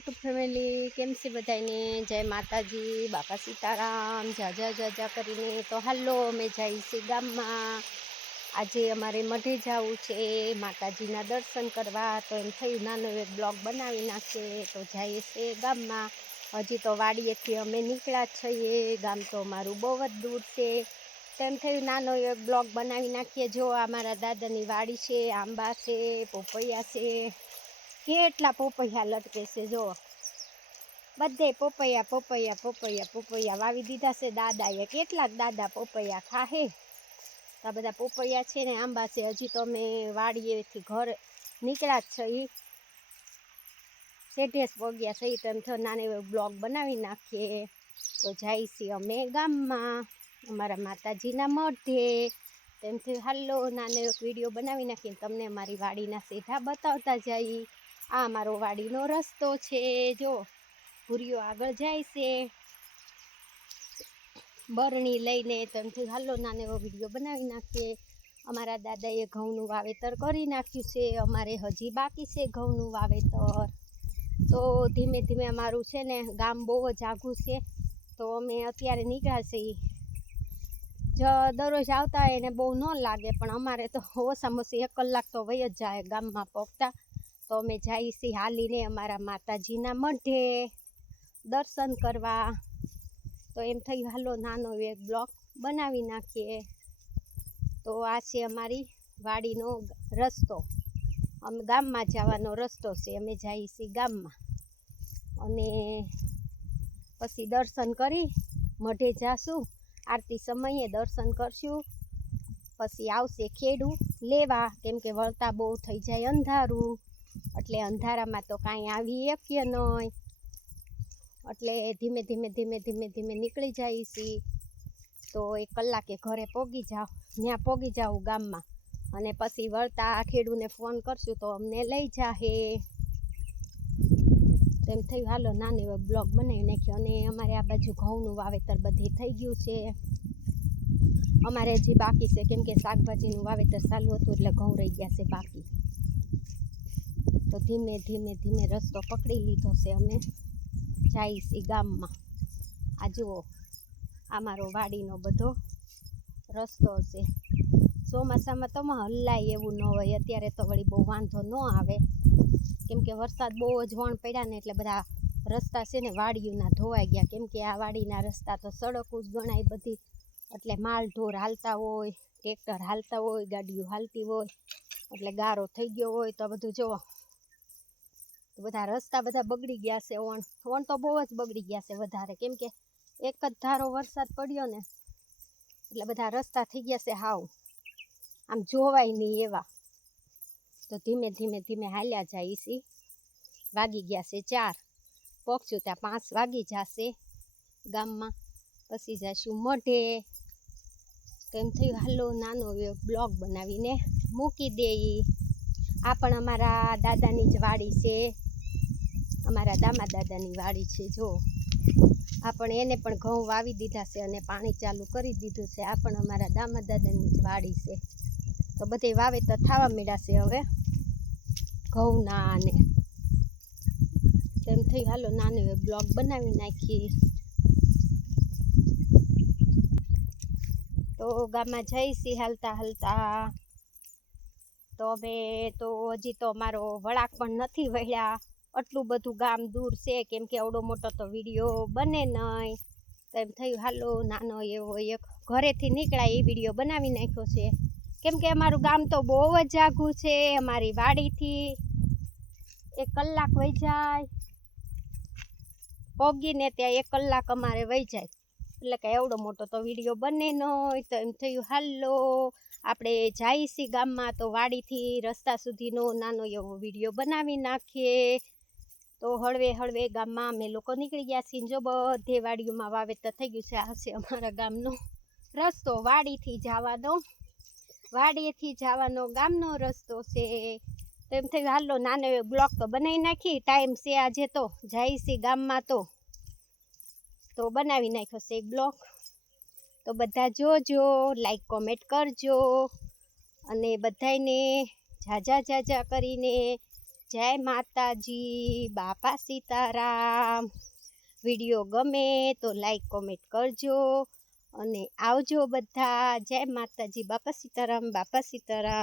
Family કેમ છે બધાને? જય માતાજી, બાપા સીતારામ, જાજા જાજા કરીને. તો હાલો અમે જઈએ છીએ ગામમાં. આજે અમારે મઢે જવું છે માતાજીના દર્શન કરવા. તો એમ થયું નાનો એક બ્લોગ બનાવી નાખીએ. તો જઈએ છીએ ગામમાં. હજી તો વાડીએથી અમે નીકળ્યા છીએ. ગામ તો અમારું બહુ જ દૂર છે. તો એમ થયું નાનો એક બ્લોગ બનાવી નાખીએ. જો અમારા દાદાની વાડી છે, આંબા છે, પોપૈયા છે. કેટલા પોપૈયા લટકે છે જો, બધે પોપૈયા વાવી દીધા છે દાદાએ. કેટલાક દાદા પોપૈયા ખાહે. આ બધા પોપૈયા છે ને આંબા છે. હજી તો અમે વાડીએથી ઘર નીકળ્યા જ છીએ, શેઠેસ પગ્યા છે. તો એમ થયો નાનો એવો બ્લોગ બનાવી નાખીએ. તો જાય છીએ અમે ગામમાં અમારા માતાજીના મઢે. તેમ થયું હાલો નાનો એક વિડીયો બનાવી નાખીને તમને અમારી વાડીના સીધા બતાવતા જઈ. આ અમારો વાડીનો રસ્તો છે. જો ભૂરીઓ આગળ જાય છે બરણી લઈને. તો એમ થયું હાલો નાનો એવો વિડીયો બનાવી નાખીએ. અમારા દાદાએ ઘઉંનું વાવેતર કરી નાખ્યું છે. અમારે હજી બાકી છે ઘઉંનું વાવેતર. તો ધીમે ધીમે અમારું છે ને ગામ બહુ જ આઘું છે. તો અમે અત્યારે નીકળ્યા છીએ. દરરોજ આવતા હોય એને બહુ ન લાગે, પણ અમારે તો ઓછામાં ઓછી 1 કલાક તો વહી જ જાય ગામમાં પહોંચતા. તો અમે જઈએ છીએ હાલીને અમારા માતાજીના મઢે દર્શન કરવા. તો એમ થયું હાલો નાનો એક બ્લોગ બનાવી નાખીએ. તો આ છે અમારી વાડીનો રસ્તો. અમે ગામમાં જવાનો રસ્તો છે. અમે જઈએ છીએ ગામમાં અને પછી દર્શન કરી મઢે જાશું. આરતી સમયે દર્શન કરશું. પછી આવશે ખેડૂ લેવા, કેમ કે વળતા બહુ થઈ જાય અંધારું. એટલે અંધારામાં તો કાંઈ આવી શકીએ નહીં. એટલે ધીમે ધીમે નીકળી જઈએ છીએ. તો 1 કલાકે ઘરે પહોંચી ત્યાં પહોંચી જાઉં ગામમાં. અને પછી વળતા ખેડૂને ફોન કરશું તો અમને લઈ જાહે. એમ થયું હાલો નાનો એવો બ્લોગ બનાવી નાખ્યો. અને અમારે આ બાજુ ઘઉંનું વાવેતર બધે થઈ ગયું છે. અમારે હજી બાકી છે, કેમ કે શાકભાજીનું વાવેતર ચાલુ હતું એટલે ઘઉં રહી ગયા છે બાકી. તો ધીમે ધીમે રસ્તો પકડી લીધો છે. અમે જઈએ છીએ ગામમાં. આ જુઓ અમારો વાડીનો બધો રસ્તો છે. ચોમાસામાં તો હલાય એવું ન હોય. અત્યારે તો વળી બહુ વાંધો ન આવે, કેમ કે વરસાદ બહુ જ વણ પડ્યા ને એટલે બધા રસ્તા છે ને વાડીઓના ધોવાઈ ગયા. કેમ કે આ વાડીના રસ્તા તો સડકો જ ગણાય બધી. એટલે માલ ઢોર હાલતા હોય, ટ્રેક્ટર હાલતા હોય, ગાડીઓ હાલતી હોય, એટલે ગારો થઈ ગયો હોય. તો બધું જોવો બધા રસ્તા બધા બગડી ગયા છે. વણ તો બહુ જ બગડી ગયા છે વધારે, કેમ કે એક જ ધારો વરસાદ પડ્યો ને એટલે બધા રસ્તા થઈ ગયા છે હાવ આમ જોવાય નહીં એવા. તો ધીમે ધીમે હાલ્યા જાય છે. વાગી ગયા છે 4, પહોંચશું ત્યાં 5 વાગી જશે ગામમાં. પછી જઈશું મઢે. તો એમ થયું હાલો નાનો બ્લોગ બનાવીને મૂકી દઈએ. આ પણ અમારા દાદાની જ વાડી છે, અમારા દાદાની વાડી છે. જો આ પણ એને પણ ઘઉં વાવી દીધા છે અને પાણી ચાલુ કરી દીધું છે. આ પણ અમારા દાદાની જ વાડી છે. તો બધે વાવેતર થવા માંડ્યા છે હવે ઘઉંના. અને તેમ થયું હાલો નાનો એક બ્લોગ બનાવી નાખીએ. તો ગામમાં જઈશી હાલતા હાલતા. તો અમે તો હજી તો અમારો વળાક પણ નથી વળ્યા. આટલું બધું ગામ દૂર છે, કેમ કે આવડો મોટો તો વિડીયો બને નહીં. તો એમ થયું હાલો નાનો એવો એક ઘરેથી નીકળાય એ વિડીયો બનાવી નાખ્યો છે. કેમ કે અમારું ગામ તો બહુ જ આઘું છે. અમારી વાડીથી 1 કલાક વહી જાય. પગીને ત્યાં 1 કલાક અમારે વહી જાય. એટલે કે એવડો મોટો તો વિડીયો બને નહીં. તો એમ થયું હાલો આપણે જઈએ છીએ ગામમાં. તો વાડીથી રસ્તા સુધીનો નાનો એવો વિડીયો બનાવી નાખીએ. તો હળવે ગામમાં અમે લોકો નીકળી ગયા છીએ. જો બધે વાડીઓમાં વાવેતર થઈ ગયું છે. આ છે અમારા ગામનો રસ્તો, વાડીએથી જવાનો ગામનો રસ્તો છે. તો એમ થયું હાલો નાનો એવો બ્લોગ તો બનાવી નાખી. ટાઈમ છે આજે તો જઈએ છીએ ગામમાં. તો બનાવી નાખ્યો છે એક બ્લોગ. તો બધા જોજો, લાઈક કોમેન્ટ કરજો અને બધાને જાજા કરીને જય માતાજી, બાપા સીતારામ. વિડીયો ગમે તો લાઈક કોમેન્ટ કરજો અને આવજો બધા. જય માતાજી, બાપા સીતારામ, બાપા સીતારામ.